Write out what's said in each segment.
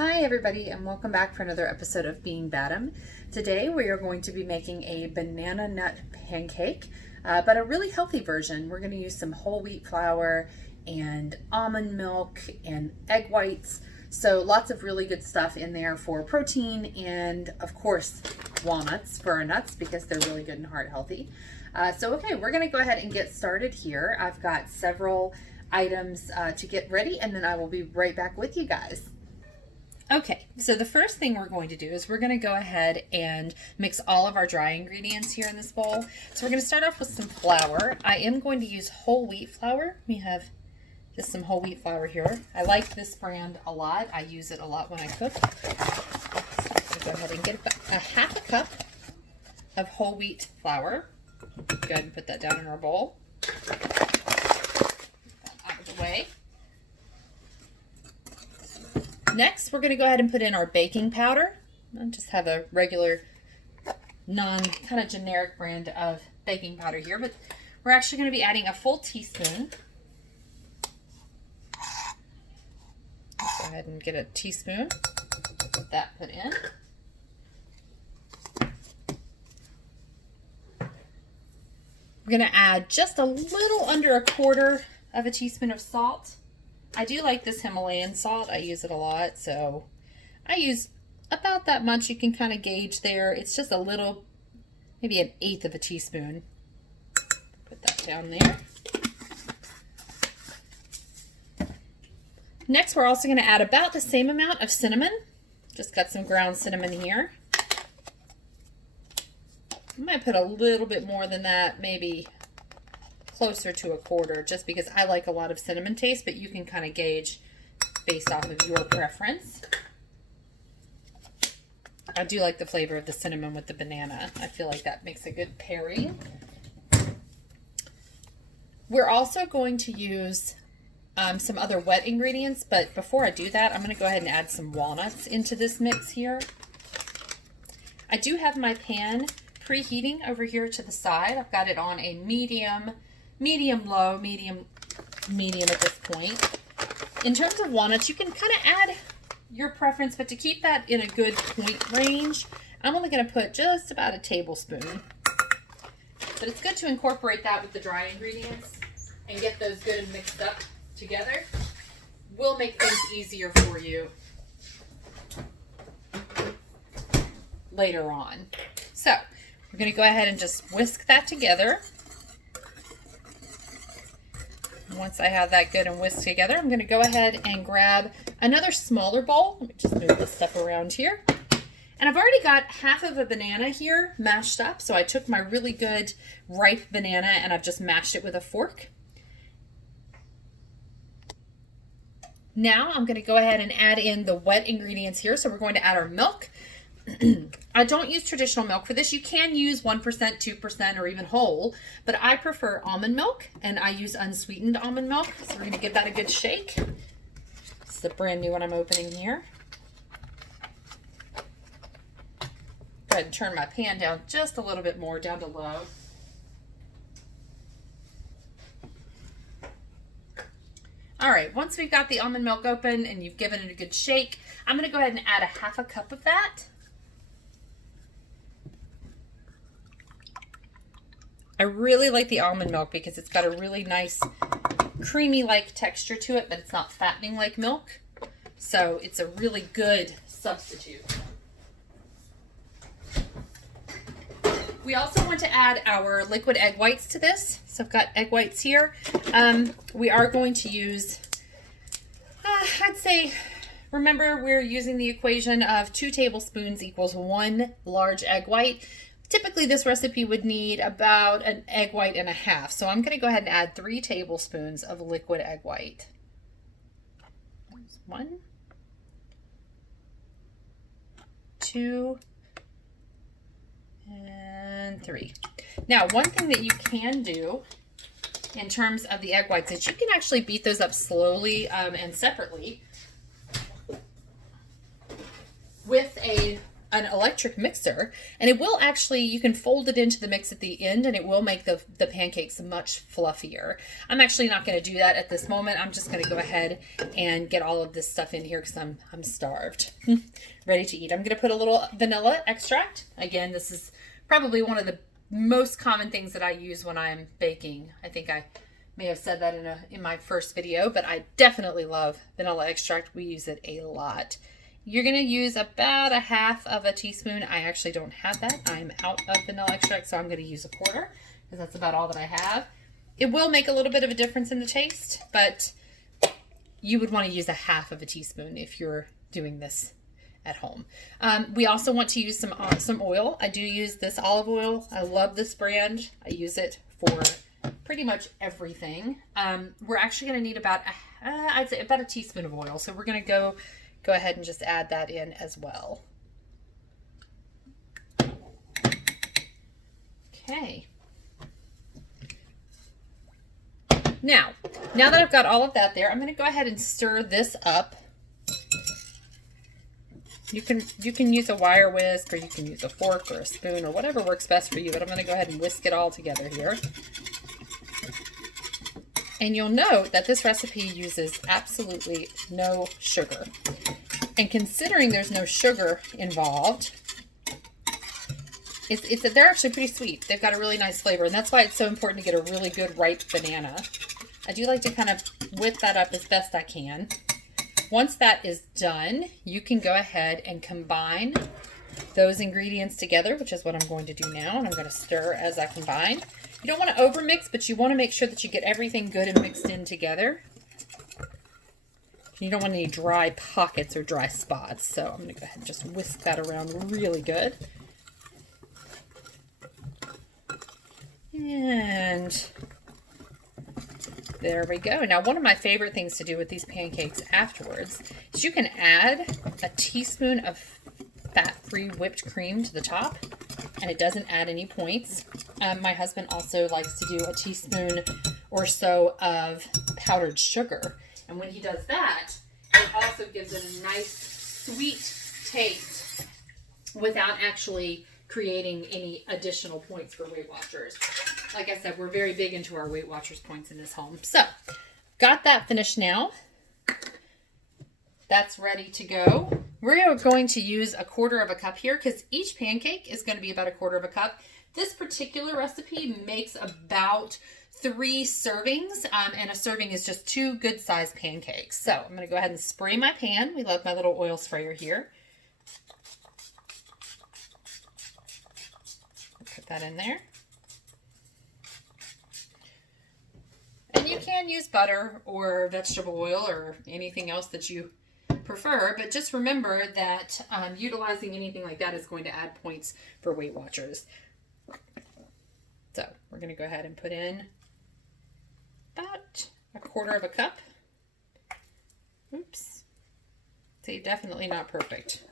Hi everybody, and welcome back for another episode of Being Badam. Today we are going to be making a banana nut pancake, but a really healthy version. We're going to use some whole wheat flour and almond milk and egg whites. So lots of really good stuff in there for protein, and of course walnuts for our nuts because they're really good and heart healthy. Okay, we're going to go ahead and get started here. I've got several items to get ready, and then I will be right back with you guys. Okay, so the first thing we're going to do is we're going to go ahead and mix all of our dry ingredients here in this bowl. So we're going to start off with some flour. I am going to use whole wheat flour. We have just some whole wheat flour here. I like this brand a lot. I use it a lot when I cook. So I'm going to go ahead and get a half a cup of whole wheat flour. Go ahead and put that down in our bowl. Get that out of the way. Next, we're going to go ahead and put in our baking powder. I just have a regular, kind of generic brand of baking powder here, but we're actually going to be adding a full teaspoon. Let's go ahead and get a teaspoon. Get that put in. We're going to add just a little under a quarter of a teaspoon of salt. I do like this Himalayan salt. I use it a lot, so I use about that much. You can kind of gauge there. It's just a little, maybe an eighth of a teaspoon. Put that down there. Next, we're also going to add about the same amount of cinnamon. Just got some ground cinnamon here. I might put a little bit more than that, maybe closer to a quarter, just because I like a lot of cinnamon taste, but you can kind of gauge based off of your preference. I do like the flavor of the cinnamon with the banana. I feel like that makes a good pairing. We're also going to use some other wet ingredients, but before I do that, I'm going to go ahead and add some walnuts into this mix here. I do have my pan preheating over here to the side. I've got it on a medium low, medium at this point. In terms of walnuts, you can kind of add your preference, but to keep that in a good point range, I'm only going to put just about a tablespoon. But it's good to incorporate that with the dry ingredients and get those good and mixed up together. Will make things easier for you later on. So we're going to go ahead and just whisk that together. Once I have that good and whisked together, I'm going to go ahead and grab another smaller bowl. Let me just move this stuff around here. And I've already got half of a banana here mashed up. So I took my really good ripe banana and I've just mashed it with a fork. Now I'm going to go ahead and add in the wet ingredients here. So we're going to add our milk. I don't use traditional milk for this. You can use 1%, 2%, or even whole, but I prefer almond milk, and I use unsweetened almond milk. So we're going to give that a good shake. This is a brand new one I'm opening here. Go ahead and turn my pan down just a little bit more, down to low. All right, once we've got the almond milk open and you've given it a good shake, I'm going to go ahead and add a half a cup of that. I really like the almond milk because it's got a really nice creamy-like texture to it, but it's not fattening like milk. So it's a really good substitute. We also want to add our liquid egg whites to this. So I've got egg whites here. We are going to use, I'd say, remember we're using the equation of 2 tablespoons equals 1 large egg white. Typically, this recipe would need about an egg white and a half. So I'm going to go ahead and add 3 tablespoons of liquid egg white. There's 1, 2, and 3. Now, one thing that you can do in terms of the egg whites is you can actually beat those up slowly and separately with an electric mixer, and it will actually, you can fold it into the mix at the end and it will make the pancakes much fluffier. I'm actually not going to do that at this moment. I'm just going to go ahead and get all of this stuff in here because I'm starved. Ready to eat. I'm going to put a little vanilla extract. Again, this is probably one of the most common things that I use when I'm baking. I think I may have said that in my first video, but I definitely love vanilla extract. We use it a lot. You're going to use about a half of a teaspoon. I actually don't have that. I'm out of vanilla extract, so I'm going to use a quarter because that's about all that I have. It will make a little bit of a difference in the taste, but you would want to use a half of a teaspoon if you're doing this at home. We also want to use some oil. I do use this olive oil. I love this brand. I use it for pretty much everything. We're actually going to need about, I'd say about a teaspoon of oil. So we're going to go ahead and just add that in as well. Okay. Now that I've got all of that there, I'm going to go ahead and stir this up. You can use a wire whisk, or you can use a fork or a spoon or whatever works best for you, but I'm going to go ahead and whisk it all together here. And you'll note that this recipe uses absolutely no sugar. And considering there's no sugar involved, they're actually pretty sweet. They've got a really nice flavor, and that's why it's so important to get a really good ripe banana. I do like to kind of whip that up as best I can. Once that is done, you can go ahead and combine those ingredients together, which is what I'm going to do now, and I'm going to stir as I combine. You don't want to overmix, but you want to make sure that you get everything good and mixed in together. You don't want any dry pockets or dry spots, so I'm going to go ahead and just whisk that around really good. And there we go. Now, one of my favorite things to do with these pancakes afterwards is you can add a teaspoon of fat-free whipped cream to the top, and it doesn't add any points. My husband also likes to do a teaspoon or so of powdered sugar, and when he does that, it also gives it a nice sweet taste without actually creating any additional points for Weight Watchers. Like I said, we're very big into our Weight Watchers points in this home. So, got that finished now. That's ready to go. We're going to use a quarter of a cup here because each pancake is going to be about a quarter of a cup. This particular recipe makes about 3 servings, and a serving is just 2 good-sized pancakes. So I'm going to go ahead and spray my pan. We love my little oil sprayer here. Put that in there. And you can use butter or vegetable oil or anything else that you prefer, but just remember that utilizing anything like that is going to add points for Weight Watchers. So we're going to go ahead and put in about a quarter of a cup. Oops. See, definitely not perfect.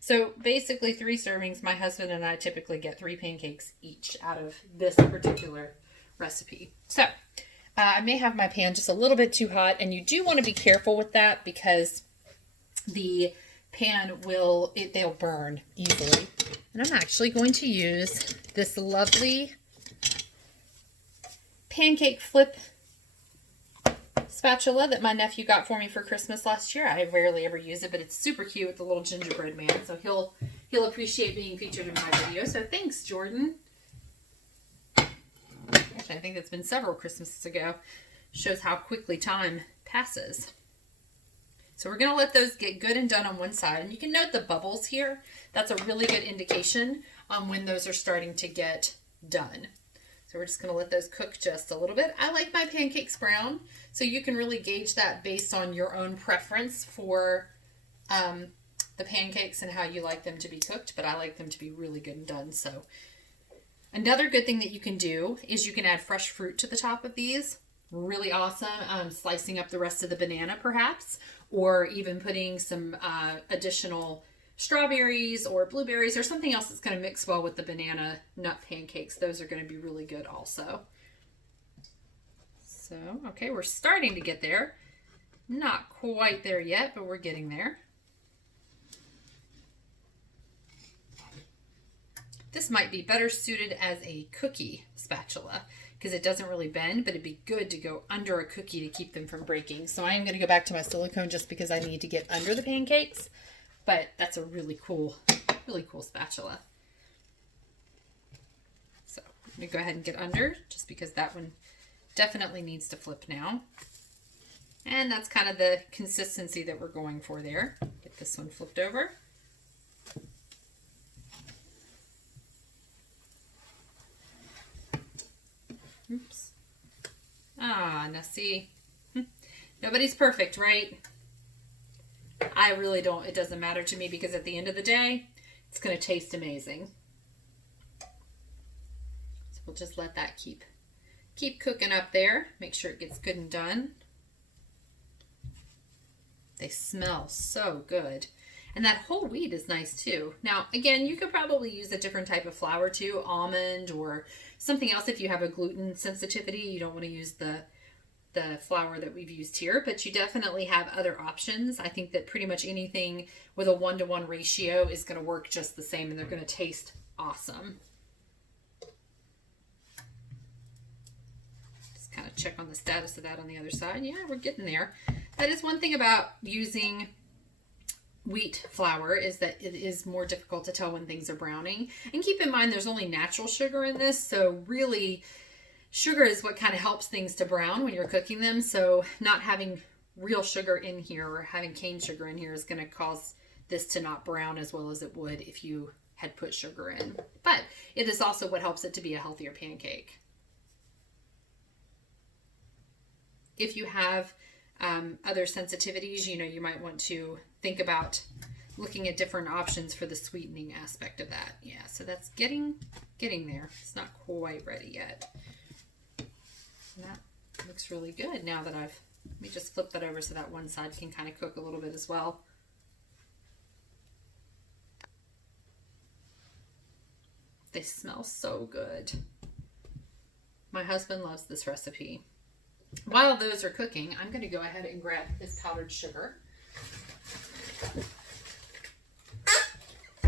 So basically 3 servings. My husband and I typically get 3 pancakes each out of this particular recipe. So I may have my pan just a little bit too hot, and you do want to be careful with that because the pan they'll burn easily. And I'm actually going to use this lovely pancake flip spatula that my nephew got for me for Christmas last year. I rarely ever use it, but it's super cute with the little gingerbread man, so he'll appreciate being featured in my video. So thanks, Jordan. Actually, I think that's been several Christmases ago. Shows how quickly time passes. So we're going to let those get good and done on one side. And you can note the bubbles here. That's a really good indication on when those are starting to get done. So we're just going to let those cook just a little bit. I like my pancakes brown, so you can really gauge that based on your own preference for the pancakes and how you like them to be cooked, but I like them to be really good and done. So another good thing that you can do is you can add fresh fruit to the top of these. Really awesome. Slicing up the rest of the banana perhaps, or even putting some additional strawberries or blueberries or something else that's going to mix well with the banana nut pancakes. Those are going to be really good also. So, okay, we're starting to get there. Not quite there yet, but we're getting there. This might be better suited as a cookie spatula because it doesn't really bend, but it'd be good to go under a cookie to keep them from breaking. So I am going to go back to my silicone just because I need to get under the pancakes, but that's a really cool spatula. So I'm going to go ahead and get under just because that one definitely needs to flip now. And that's kind of the consistency that we're going for there. Get this one flipped over. Oops. Ah, now see, nobody's perfect, right? I really don't, it doesn't matter to me because at the end of the day, it's going to taste amazing. So we'll just let that keep cooking up there. Make sure it gets good and done. They smell so good. And that whole wheat is nice too. Now, again, you could probably use a different type of flour too, almond or something else if you have a gluten sensitivity. You don't want to use the flour that we've used here, but you definitely have other options. I think that pretty much anything with a 1-to-1 ratio is going to work just the same and they're going to taste awesome. Just kind of check on the status of that on the other side. Yeah, we're getting there. That is one thing about using wheat flour is that it is more difficult to tell when things are browning. And keep in mind there's only natural sugar in this, so really sugar is what kind of helps things to brown when you're cooking them. So not having real sugar in here or having cane sugar in here is going to cause this to not brown as well as it would if you had put sugar in. But it is also what helps it to be a healthier pancake. If you have other sensitivities, you might want to think about looking at different options for the sweetening aspect of that. Yeah, so that's getting there. It's not quite ready yet. And that looks really good now that let me just flip that over so that one side can kind of cook a little bit as well. They smell so good. My husband loves this recipe. While those are cooking, I'm going to go ahead and grab this powdered sugar.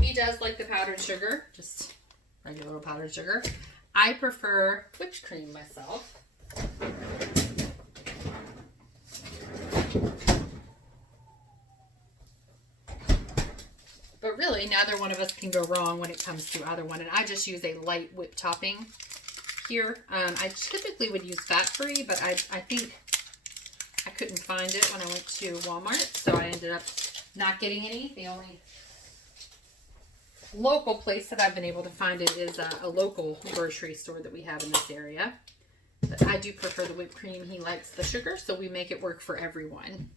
He does like the powdered sugar, just regular powdered sugar. I prefer whipped cream myself. But really, neither one of us can go wrong when it comes to either one. And I just use a light whipped topping here. I typically would use fat-free, but I think I couldn't find it when I went to Walmart, so I ended up not getting any. The only local place that I've been able to find it is a local grocery store that we have in this area. But I do prefer the whipped cream. He likes the sugar, so we make it work for everyone.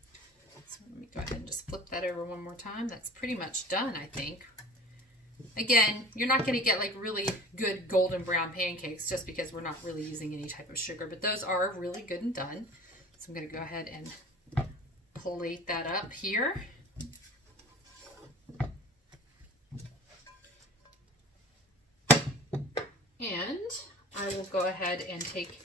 So let me go ahead and just flip that over one more time. That's pretty much done, I think. Again, you're not going to get like really good golden brown pancakes just because we're not really using any type of sugar, but those are really good and done. So I'm going to go ahead and plate that up here. And I will go ahead and take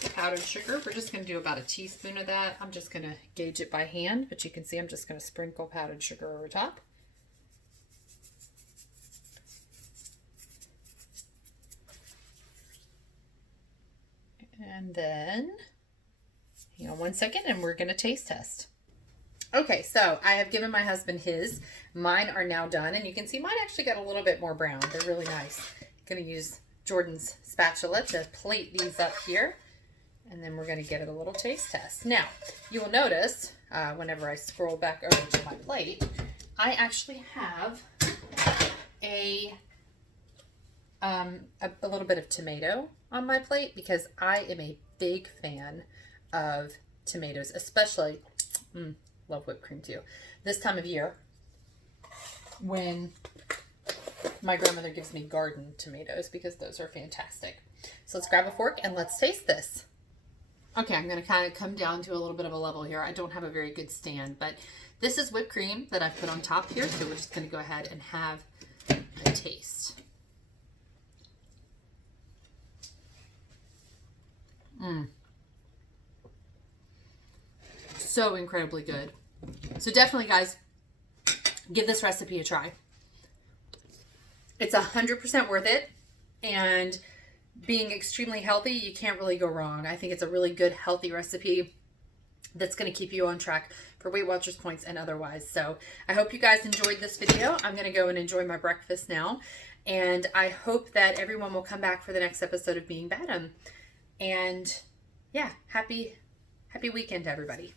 the powdered sugar. We're just going to do about a teaspoon of that. I'm just going to gauge it by hand, but you can see I'm just going to sprinkle powdered sugar over top. And then, hang on one second, and we're going to taste test. Okay, so I have given my husband his. Mine are now done, and you can see mine actually got a little bit more brown. They're really nice. I'm going to use Jordan's spatula to plate these up here, and then we're going to give it a little taste test. Now, you will notice, whenever I scroll back over to my plate, I actually have a little bit of tomato on my plate because I am a big fan of tomatoes, especially, love whipped cream too, this time of year when my grandmother gives me garden tomatoes because those are fantastic. So let's grab a fork and let's taste this. Okay, I'm going to kind of come down to a little bit of a level here. I don't have a very good stand, but this is whipped cream that I've put on top here, so we're just going to go ahead and have a taste. So incredibly good. So definitely, guys, give this recipe a try. It's 100% worth it. And being extremely healthy, you can't really go wrong. I think it's a really good, healthy recipe that's going to keep you on track for Weight Watchers points and otherwise. So I hope you guys enjoyed this video. I'm going to go and enjoy my breakfast now. And I hope that everyone will come back for the next episode of Being Badam. And yeah, happy weekend to everybody.